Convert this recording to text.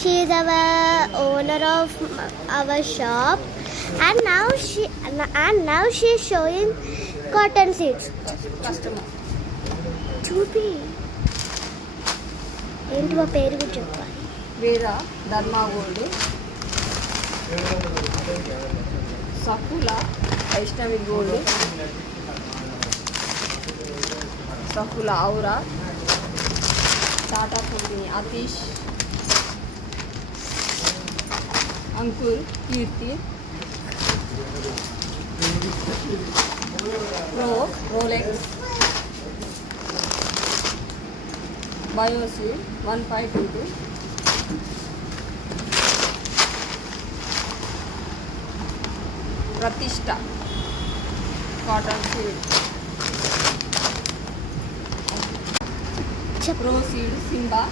She is our owner of our shop, and now she is showing cotton seeds. Customer చూపి ఏంటి మా పేరు కూడా చెప్పాలి. వేద ధర్మా గోల్డ్, సఫుల వైష్ణవి గోల్డ్, సఫుల aura, Tata company Atish, Ankur Keerthi, Rolex, బయోసి 1522, Pratishta cotton seed, pro seed Simba,